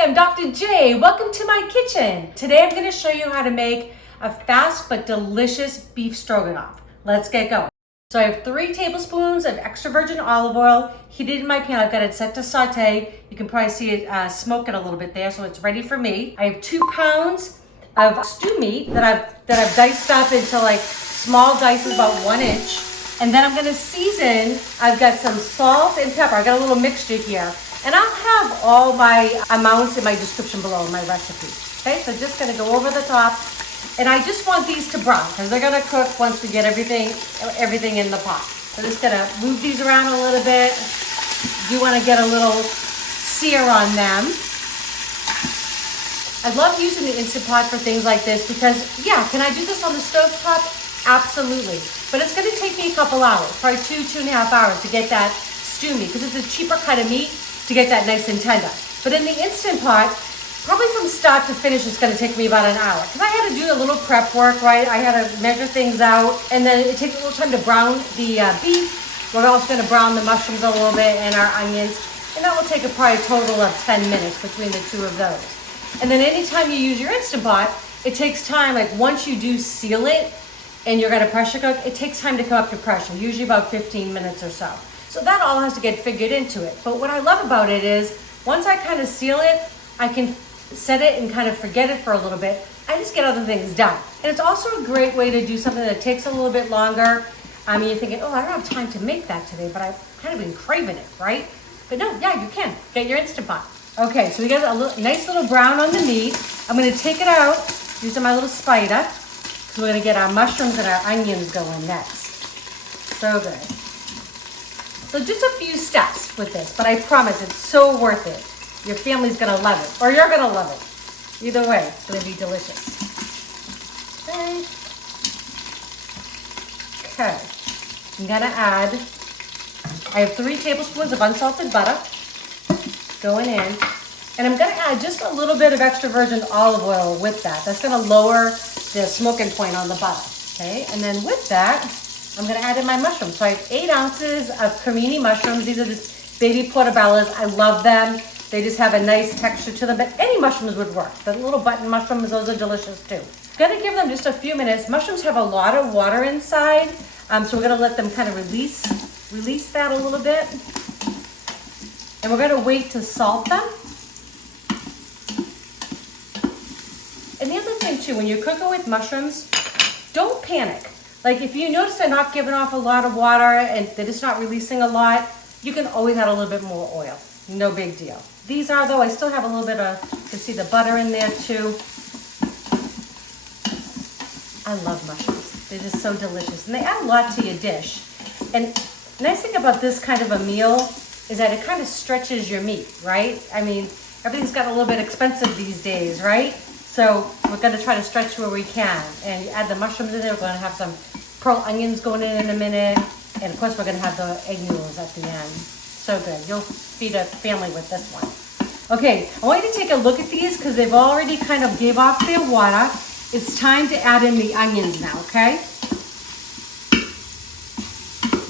I'm Dr. J. Welcome to my kitchen. Today I'm going to show you how to make a fast but delicious beef stroganoff. Let's get going. So I have 3 tablespoons of extra virgin olive oil heated in my pan. I've got it set to saute. You can probably see it smoking a little bit there, so it's ready for me. I have 2 pounds of stew meat that I've diced up into like small dices about 1 inch. And then I'm going to season. I've got some salt and pepper. I got a little mixture here. And I'll have all my amounts in my description below in my recipe. Okay, so just gonna go over the top. And I just want these to brown because they're gonna cook once we get everything in the pot. So just gonna move these around a little bit. You wanna get a little sear on them. I love using the Instant Pot for things like this because, yeah, can I do this on the stove top? Absolutely. But it's gonna take me a couple hours, probably 2.5 hours to get that stew meat because it's a cheaper cut of meat to get that nice and tender. But in the Instant Pot, probably from start to finish, it's gonna take me about an hour. Because I had to do a little prep work, right? I had to measure things out, and then it takes a little time to brown the beef. We're also gonna brown the mushrooms a little bit and our onions, and that will take probably a total of 10 minutes between the 2 of those. And then anytime you use your Instant Pot, it takes time, like once you do seal it, and you're gonna pressure cook, it takes time to come up to pressure, usually about 15 minutes or so. So that all has to get figured into it. But what I love about it is, once I kind of seal it, I can set it and kind of forget it for a little bit. I just get other things done. And it's also a great way to do something that takes a little bit longer. I mean, you're thinking, oh, I don't have time to make that today, but I've kind of been craving it, right? But no, yeah, you can. Get your Instant Pot. Okay, so we got a nice little brown on the meat. I'm gonna take it out using my little spider. So we're gonna get our mushrooms and our onions going next. So good. So just a few steps with this, but I promise it's so worth it. Your family's gonna love it, or you're gonna love it. Either way, it's gonna be delicious. Okay. I'm gonna add, I have 3 tablespoons of unsalted butter going in, and I'm gonna add just a little bit of extra virgin olive oil with that. That's gonna lower the smoking point on the butter, okay? And then with that, I'm gonna add in my mushrooms. So I have 8 ounces of cremini mushrooms. These are just baby portobellos. I love them. They just have a nice texture to them, but any mushrooms would work. The little button mushrooms, those are delicious too. Gonna give them just a few minutes. Mushrooms have a lot of water inside, so we're gonna let them kind of release that a little bit. And we're gonna wait to salt them. And the other thing too, when you're cooking with mushrooms, don't panic. Like if you notice they're not giving off a lot of water and they're just not releasing a lot, you can always add a little bit more oil. No big deal. These are though, I still have a little bit of, you can see the butter in there too. I love mushrooms. They're just so delicious. And they add a lot to your dish. And nice thing about this kind of a meal is that it kind of stretches your meat, right? I mean, everything's got a little bit expensive these days, right? So we're gonna try to stretch where we can. And you add the mushrooms in there, we're gonna have some pearl onions going in a minute. And of course we're gonna have the egg noodles at the end. So good, you'll feed a family with this one. Okay, I want you to take a look at these because they've already kind of gave off their water. It's time to add in the onions now, okay?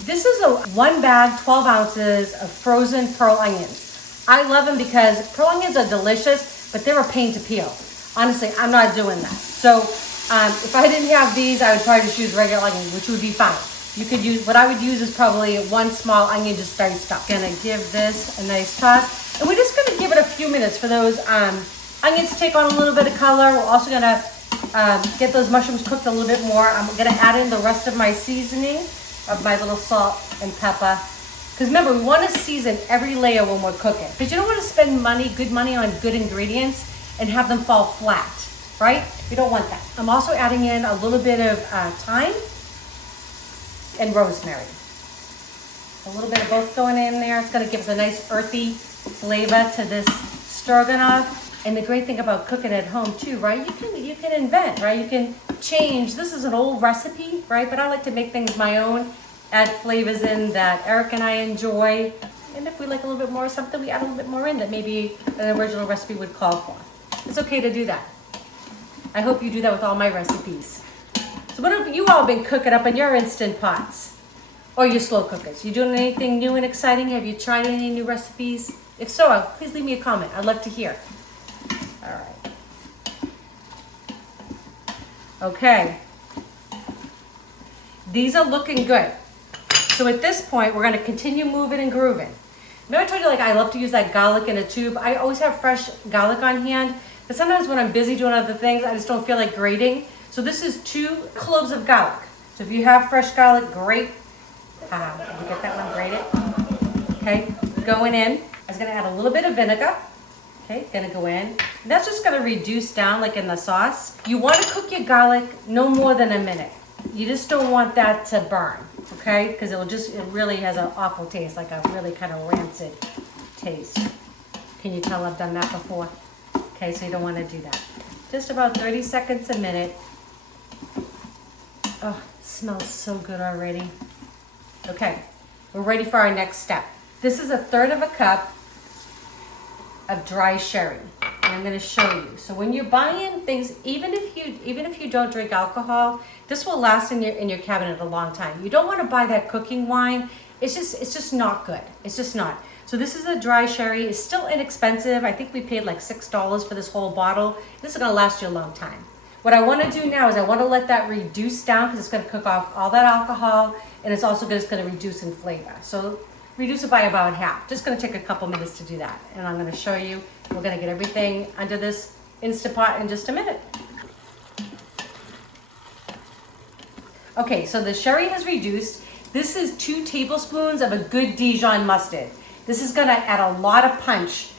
This is a 1 bag, 12 ounces of frozen pearl onions. I love them because pearl onions are delicious, but they're a pain to peel. Honestly, I'm not doing that. So if I didn't have these, I would probably just use regular onion, which would be fine. You could use, what I would use is probably 1 small onion just diced up. Gonna give this a nice toss. And we're just gonna give it a few minutes for those onions to take on a little bit of color. We're also gonna get those mushrooms cooked a little bit more. I'm gonna add in the rest of my seasoning of my little salt and pepper. Because remember, we wanna season every layer when we're cooking. Because you don't wanna spend good money on good ingredients and have them fall flat, right? You don't want that. I'm also adding in a little bit of thyme and rosemary. A little bit of both going in there. It's gonna give us a nice earthy flavor to this stroganoff. And the great thing about cooking at home too, right? You can invent, right? You can change. This is an old recipe, right? But I like to make things my own, add flavors in that Eric and I enjoy. And if we like a little bit more of something, we add a little bit more in that maybe an original recipe would call for. It's okay to do that. I hope you do that with all my recipes. So what have you all been cooking up in your Instant Pots? Or your slow cookers? You doing anything new and exciting? Have you tried any new recipes? If so, please leave me a comment. I'd love to hear. All right. Okay. These are looking good. So at this point, we're gonna continue moving and grooving. Remember I told you like I love to use that garlic in a tube? I always have fresh garlic on hand, but sometimes when I'm busy doing other things, I just don't feel like grating. So this is 2 cloves of garlic. So if you have fresh garlic, great. Did you get that one grated? Okay, going in. I was gonna add a little bit of vinegar. Okay, gonna go in. And that's just gonna reduce down like in the sauce. You wanna cook your garlic no more than a minute. You just don't want that to burn, okay? Because it really has an awful taste, like a really kind of rancid taste. Can you tell I've done that before? Okay, so you don't want to do that. Just about 30 seconds a minute. Oh, it smells so good already. Okay, we're ready for our next step. This is 1/3 cup of dry sherry. And I'm going to show you. So when you're buying things, even if you don't drink alcohol, this will last in your cabinet a long time. You don't want to buy that cooking wine. It's just not good. It's just not. So this is a dry sherry. It's still inexpensive. I think we paid like $6 for this whole bottle. This is going to last you a long time. What I want to do now is I want to let that reduce down because it's going to cook off all that alcohol, and it's also just going to reduce in flavor. So reduce it by about half. Just going to take a couple minutes to do that. And I'm going to show you. We're going to get everything under this Instant Pot in just a minute. Okay, so the sherry has reduced. This is 2 tablespoons of a good Dijon mustard. This is going to add a lot of punch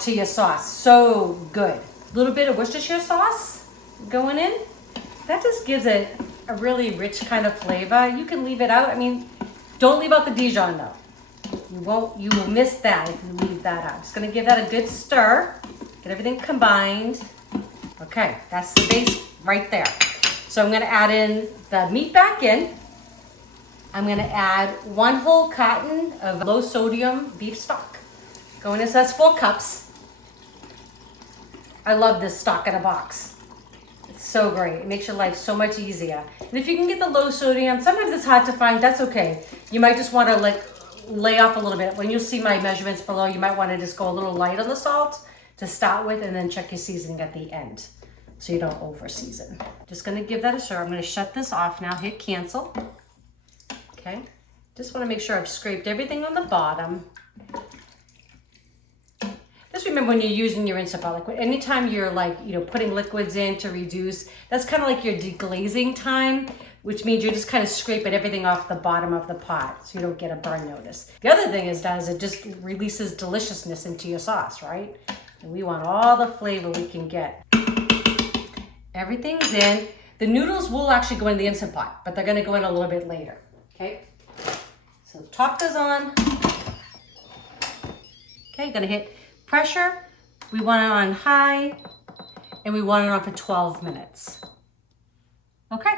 to your sauce. So good. A little bit of Worcestershire sauce going in. That just gives it a really rich kind of flavor. You can leave it out. I mean, don't leave out the Dijon though. You will miss that if you leave that out. Just gonna give that a good stir. Get everything combined. Okay, that's the base right there. So I'm gonna add in the meat back in. I'm gonna add 1 whole carton of low sodium beef stock. Going in, so that's 4 cups. I love this stock in a box. It's so great. It makes your life so much easier. And if you can get the low sodium, sometimes it's hard to find, that's okay. You might just wanna lay off a little bit. When you'll see my measurements below, you might want to just go a little light on the salt to start with and then check your seasoning at the end so you don't over season. Just going to give that a stir. I'm going to shut this off now. Hit cancel. Okay. Just want to make sure I've scraped everything on the bottom. Just remember when you're using your Instant Pot, like anytime you're putting liquids in to reduce, that's kind of like your deglazing time, which means you're just kind of scraping everything off the bottom of the pot so you don't get a burn notice. The other thing it just releases deliciousness into your sauce, right? And we want all the flavor we can get. Everything's in. The noodles will actually go in the Instant Pot, but they're gonna go in a little bit later, okay? So top goes on. Okay, gonna hit pressure. We want it on high, and we want it on for 12 minutes. Okay.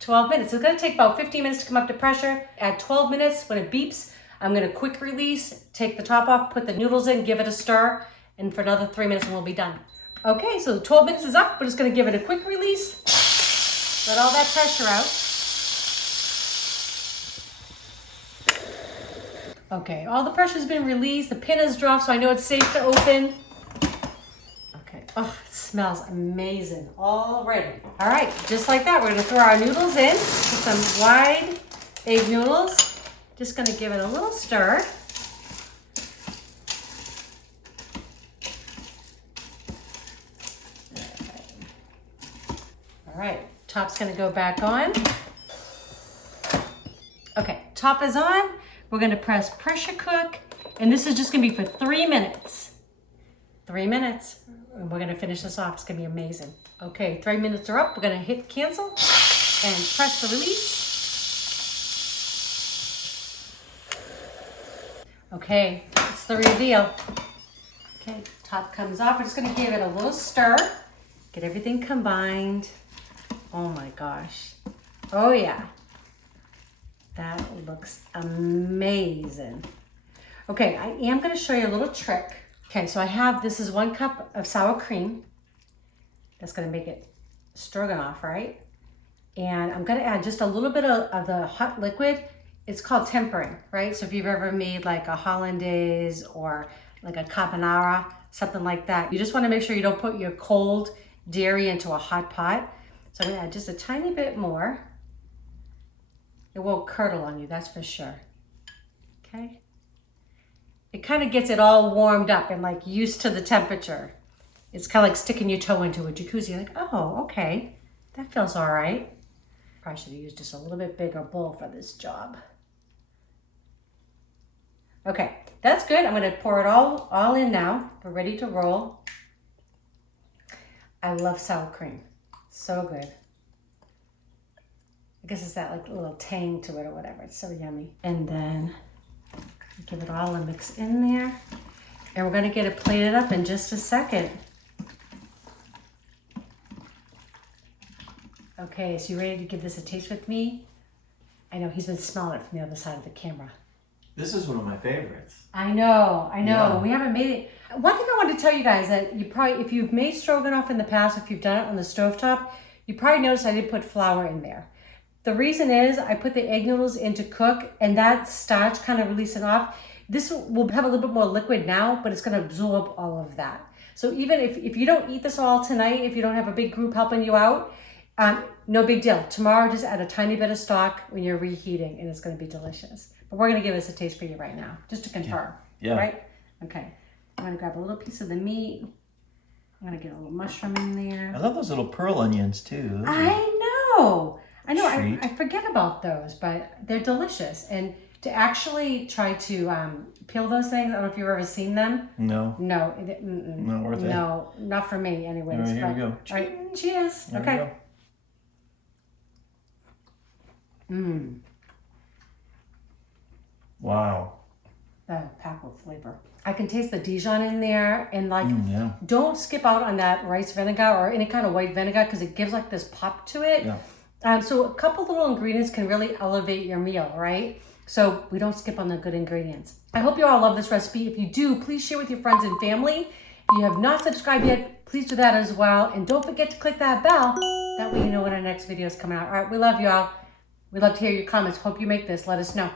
12 minutes. It's going to take about 15 minutes to come up to pressure. At 12 minutes, when it beeps, I'm going to quick release, take the top off, put the noodles in, give it a stir, and for another 3 minutes and we'll be done. Okay, so 12 minutes is up. We're just going to give it a quick release. Let all that pressure out. Okay, all the pressure's been released. The pin is dropped, so I know it's safe to open. Okay, oh, it smells amazing already. All right, just like that, we're gonna throw our noodles in. Put some wide egg noodles. Just gonna give it a little stir. All right, top's gonna go back on. Okay, top is on. We're gonna press pressure cook, and this is just gonna be for 3 minutes. 3 minutes, and we're gonna finish this off. It's gonna be amazing. Okay, 3 minutes are up. We're gonna hit cancel and press the release. Okay, it's the reveal. Okay, top comes off. We're just gonna give it a little stir, get everything combined. Oh my gosh. Oh yeah. That looks amazing. Okay, I am gonna show you a little trick. Okay, so this is 1 cup of sour cream. That's gonna make it stroganoff, right? And I'm gonna add just a little bit of the hot liquid. It's called tempering, right? So if you've ever made like a hollandaise or like a carbonara, something like that. You just want to make sure you don't put your cold dairy into a hot pot. So I'm gonna add just a tiny bit more. It won't curdle on you, that's for sure. Okay. It kind of gets it all warmed up and like used to the temperature. It's kind of like sticking your toe into a jacuzzi. You're like, oh, okay, that feels all right. Probably should have used just a little bit bigger bowl for this job. Okay, that's good. I'm gonna pour it all in now. We're ready to roll. I love sour cream, so good. I guess it's that like little tang to it or whatever. It's so yummy. And then give it all a mix in there. And we're gonna get it plated up in just a second. Okay, so you ready to give this a taste with me? I know he's been smelling it from the other side of the camera. This is one of my favorites. I know. Yeah. We haven't made it. One thing I wanted to tell you guys that you probably, if you've made stroganoff in the past, if you've done it on the stovetop, you probably noticed I didn't put flour in there. The reason is I put the egg noodles in to cook and that starch kind of releasing off. This will have a little bit more liquid now, but it's going to absorb all of that. So even if you don't eat this all tonight, if you don't have a big group helping you out, no big deal. Tomorrow, just add a tiny bit of stock when you're reheating and it's going to be delicious. But we're going to give this a taste for you right now, just to confirm. Yeah. Right? Okay. I'm going to grab a little piece of the meat. I'm going to get a little mushroom in there. I love those little pearl onions too. I know. Treat. I forget about those, but they're delicious. And to actually try to peel those things, I don't know if you've ever seen them. No. No. Not worth it. No, not for me anyways. All right, here we go. All right, cheers. There Okay. Wow. That packed with flavor. I can taste the Dijon in there, and like, Yeah. don't skip out on that rice vinegar or any kind of white vinegar because it gives like this pop to it. Yeah. So a couple little ingredients can really elevate your meal, right? So we don't skip on the good ingredients. I hope you all love this recipe. If you do, please share with your friends and family. If you have not subscribed yet, please do that as well. And don't forget to click that bell. That way you know when our next video is coming out. All right, we love you all. We'd love to hear your comments. Hope you make this. Let us know.